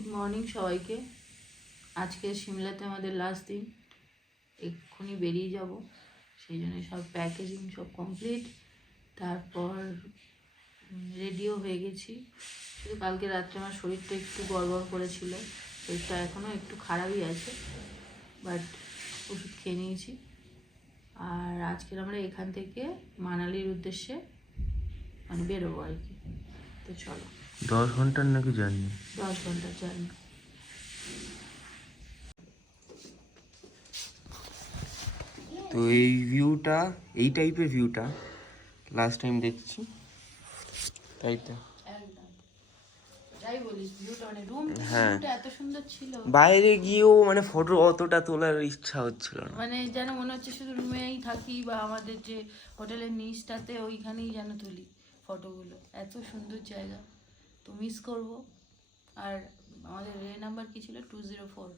Good morning সবাইকে। আজকে সিমলাতে আমাদের লাস্ট দিন, এক্ষুনি বেরিয়ে যাব, সেই জন্য সব প্যাকেজিং সব কমপ্লিট। তারপর রেডিও হয়ে গেছি। শুধু কালকে রাত্রে আমার শরীরটা একটু গড়বড় করেছিল, শরীরটা এখনও একটু খারাপই আছে, বাট ওষুধ খেয়ে নিয়েছি। আর আজকের আমরা এখান থেকে মানালির উদ্দেশ্যে বেরোবো আর কি। তো চলো। 10 ঘন্টার নাকি জার্নি? 10 ঘন্টার জার্নি। তো এই ভিউটা, এই টাইপের ভিউটা লাস্ট টাইম দেখছি, তাই তো। হ্যাঁ, এত সুন্দর ছিল, বাইরে গিয়েও মানে ফটো অতটা তোলার ইচ্ছা হচ্ছিল না, মানে যেন মনে হচ্ছে শুধু রুমেই থাকি বা আমাদের যে হোটেলের নিচটাতে ওইখানেই যেন তুলি ফটোগুলো। এত সুন্দর জায়গা, তো মিস করব। আর আমাদের রে নাম্বার কি ছিল? 204।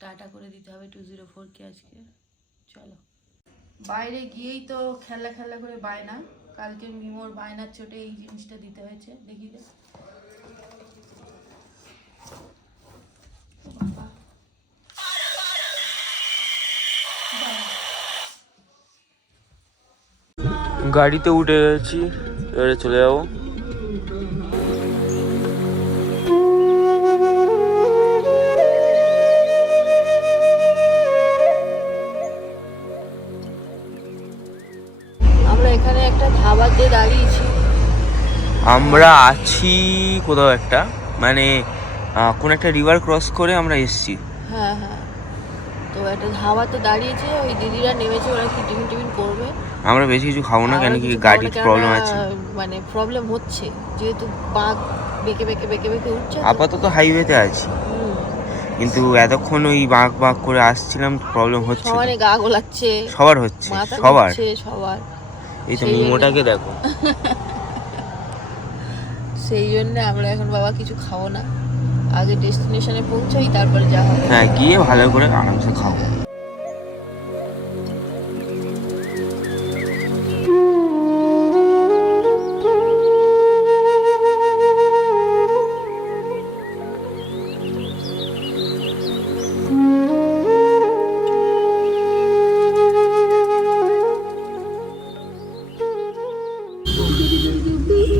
টাটা করে দিতে হবে 204কে আজকে। চলো, বাইরে গিয়েই তো খেলা খেলা করে বায়না। কালকে মিমোর বায়নার চোটে এই জিনিসটা দিতে হয়েছে, দেখি দে। গাড়িতে উঠে গেছি, এবারে চলে যাবো। আমরা এখানে একটা ধাবাতে দাঁড়িয়েছি। আমরা আছি কোথাও একটা, মানে কোন একটা রিভার ক্রস করে আমরা এসছি। হ্যাঁ হ্যাঁ, তো একটা ধাবাতে দাঁড়িয়েছে, ওই দিদিরা নেমেছে, ওরা কি টিফিন টিফিন করবে। আমরা বেশি কিছু খাবো না, কেন কি গাড়ির প্রবলেম আছে, মানে প্রবলেম হচ্ছে যেহেতু বাঘ বেঁকে বেঁকে বেঁকে বেঁকে উঠছে। আপাতত হাইওয়েতে আছি, কিন্তু এতক্ষণ ওই বাঁক বাঁক করে আসছিলাম, প্রবলেম হচ্ছে, সবার গা গোলাচ্ছে, সবার হচ্ছে, সবার সবার। এই তো মিমোটাকে দেখো। সেই জন্য আমরা এখন বাবা কিছু খাবো না, আগে ডেস্টিনেশনে পৌঁছাই, তারপরে যা হবে। হ্যাঁ, গিয়ে ভালো করে আরামসে খাবো।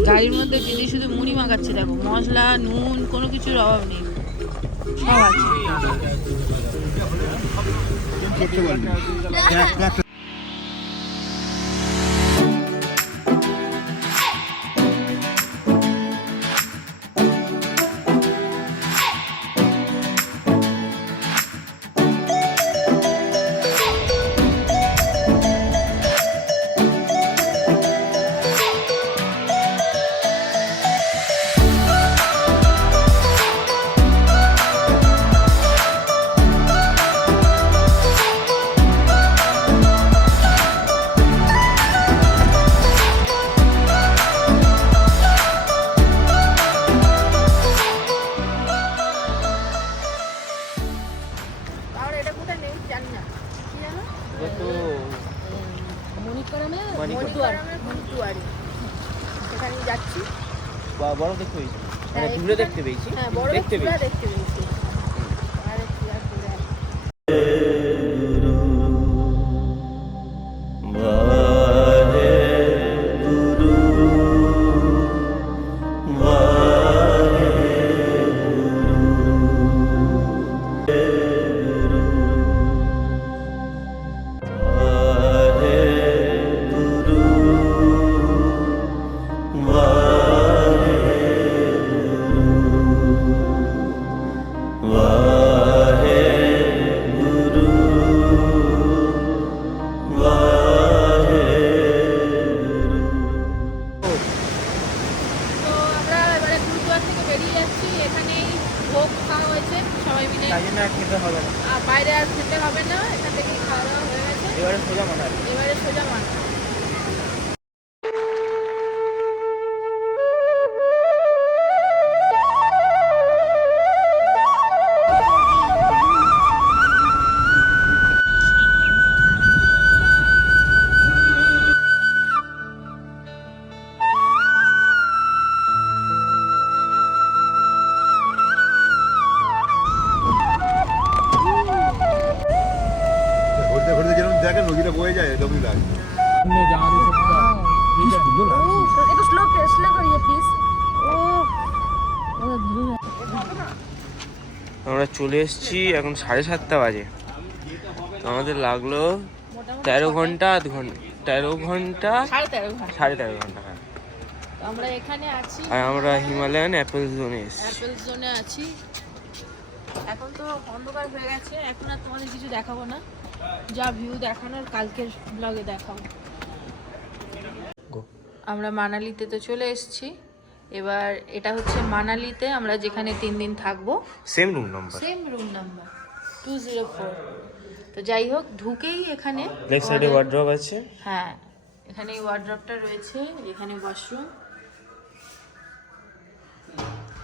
গাড়ির মধ্যে দিদি শুধু মুড়ি মাখাচ্ছে, দেখো, মশলা নুন কোনো কিছুর অভাব নেই, সব আছে। সেখানেই যাচ্ছি। বড় দেখতে পেয়েছি, মানে দূরে দেখতে পেয়েছি, হ্যাঁ, বড় দেখতে পেয়েছি। বাইরে আর খেতে হবে না, এখান থেকেই খাওয়া দাওয়া হয়ে গেছে। এবারে সোজা মানালি। নদীটা বয়ে যায় এরকমই লাগে। একটু স্লো করিয়ে প্লিজ। আমরা চলে এসেছি, এখন 7:30 বাজে। তো আমাদের লাগলো 13 ঘন্টা 13 ঘন্টা 13.5 ঘন্টা। হ্যাঁ, তো আমরা এখানে আছি, আর আমরা হিমালয়ান অ্যাপেল জোনে এসেছি। অ্যাপেল জোনে আছি। এখন তো অন্ধকার হয়ে গেছে, এখন আর তোমাদের কিছু দেখাবো না, যা ভিউ দেখানোর কালকের ব্লগে দেখাবো। আমরা মানালিতে তো চলে এসেছি। এবার এটা হচ্ছে মানালিতে আমরা যেখানে 3 দিন থাকবো, same room number, same room number 204। তো যাই হোক, ঢুকেই এখানে লেফট সাইডে ওয়ার্ড্রপ আছে। হ্যাঁ, এখানে ওয়ার্ড্রপটা রয়েছে, এখানে ওয়াশরুম।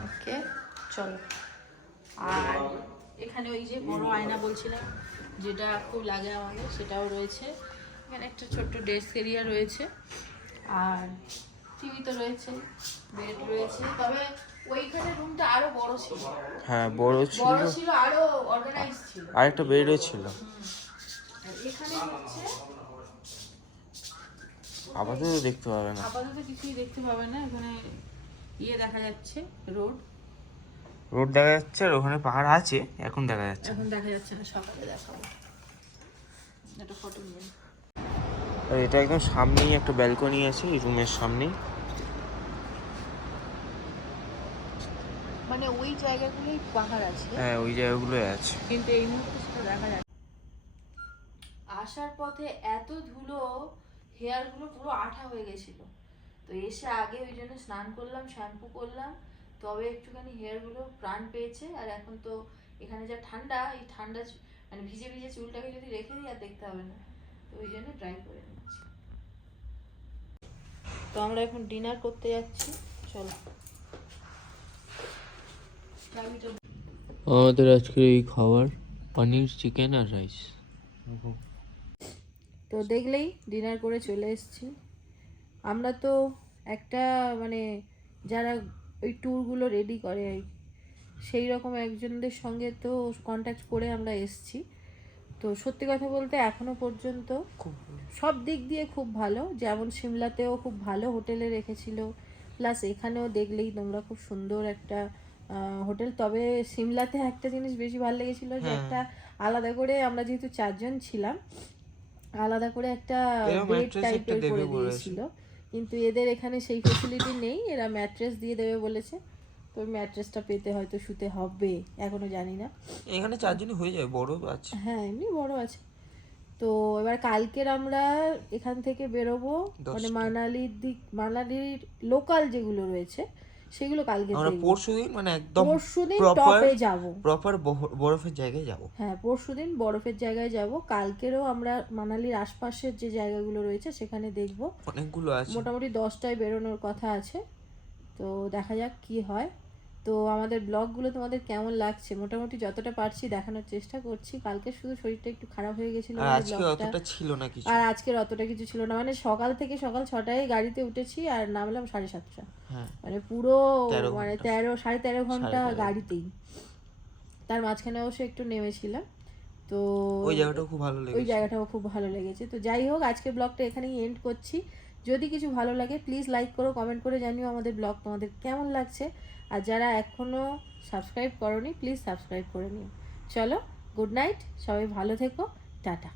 ওকে, চলো। আর এখানে ওই যে বড় আয়না বলছিলাম, যেটা খুব লাগে আমাদের, সেটাও রয়েছে। এখানে একটা ছোট্ট ডেস্ক এরিয়া রয়েছে, আর টিভি তো রয়েছে, বেড রয়েছে। তবে ওইখানে রুমটা আরো বড় ছিল। হ্যাঁ, বড় ছিল, আরো অর্গানাইজ ছিল। আর একটা বেডও ছিল। আর এখানে হচ্ছে আপাতত দেখতে পাবে না, আপাতত কিছুই দেখতে পাবে না। এখানে দেখা যাচ্ছে রোড দেখা যাচ্ছে, আর ওখানে পাহাড় আছে, এখন দেখা যাচ্ছে। এখন দেখা যাচ্ছে না, সকালে দেখাবো। একটা ফটো নিয়ে। আর এটা একদম সামনেই একটা ব্যালকনি আছে, এই রুমের সামনেই। মানে ওই জায়গাগুলোই পাহাড় আছে, হ্যাঁ, ওই জায়গাগুলোই আছে। কিন্তু এই মুহূর্তে সেটা দেখা যাচ্ছে। আসার পথে এত ধুলো, হেয়ারগুলো পুরো আঠা হয়ে গেছিল। তো এসে আগে ওই জন্য স্নান করলাম, শ্যাম্পু করলাম, তবে একটুখানি হেয়ারগুলো প্রাণ পেয়েছে। আর এখন তো এখানে যা ঠান্ডা, এই ঠান্ডা মানে ভিজে ভিজে চুলটাকে যদি রেখে দিই আর দেখতে হবে না, তো ওই জন্য ড্রাই করে নিচ্ছি। তো আমরা এখন ডিনার করতে যাচ্ছি, চলো। আমাদের আজকের এই খাবার পনির, চিকেন আর রাইস। তো দেখলেই ডিনার করে চলে এসেছি। আমরা তো একটা মানে যারা ওই ট্যুরগুলো রেডি করে সেই রকম একজনদের সঙ্গে তো কন্ট্যাক্ট করে আমরা এসেছি। তো সত্যি কথা বলতে এখনো পর্যন্ত সব দিক দিয়ে খুব ভালো। যেমন সিমলাতেও খুব ভালো হোটেলে রেখেছিল, প্লাস এখানেও দেখলেই তোমরা খুব সুন্দর একটা হোটেল। তবে সিমলাতে একটা জিনিস বেশি ভালো লেগেছিল, যে একটা আলাদা করে, আমরা যেহেতু 4 জন ছিলাম, আলাদা করে একটা বেড টাইপের করে দিয়েছিল। কিন্তু এদের এখানে সেই ফেসিলিটি নেই, এরা ম্যাট্রেস দিয়ে দেবে বলেছে। তো ম্যাট্রেসটা পেতে হয়তো শুতে হবে, এখনো জানি না। এখানে 4 জনই হয়ে যায়, বড় আছে। হ্যাঁ, এমনি বড় আছে। তো এবার কালকের আমরা এখান থেকে বেরোবো, মানে মানালির লোকাল যেগুলো রয়েছে সেগুলো কালকে আমরা পরশুদিন, মানে একদম পরশুদিন টপে যাব, প্রপার বরফের জায়গায় যাব। হ্যাঁ, পরশুদিন বরফের জায়গায় যাব। কালকেরও আমরা মানালির আশপাশের যে জায়গাগুলো রয়েছে সেখানে দেখব, অনেকগুলো আছে। মোটামুটি 10টায় বেরোনোর কথা আছে। তো দেখা যাক কি হয়। তো আমাদের ব্লগগুলো তোমাদের কেমন লাগছে, মোটামুটি যতটা পারছি দেখানোর চেষ্টা করছি। কালকে শুধু শরীরটা একটু খারাপ হয়ে গেছিল, আজকে অতটা ছিল না কিছু। আর আজকের অতটা কিছু ছিল না। মানে সকাল 6টায় গাড়িতে উঠেছি আর নামলাম 7:30। মানে পুরো মানে 13.5 ঘন্টা গাড়িতেই। তার মাঝখানে অবশ্য একটু নেমেছিলাম। তো ওই জায়গাটাও খুব ভালো লেগেছে। তো যাই হোক, আজকের ব্লগটা এখানেই এন্ড করছি। যদি কিছু ভালো লাগে প্লিজ লাইক করো, কমেন্ট করে জানিও আমাদের ব্লগ তোমাদের কেমন লাগছে। আর যারা এখনো সাবস্ক্রাইব করোনি প্লিজ সাবস্ক্রাইব করে নিও। চলো, গুড নাইট, সবাই ভালো থেকো, টাটা।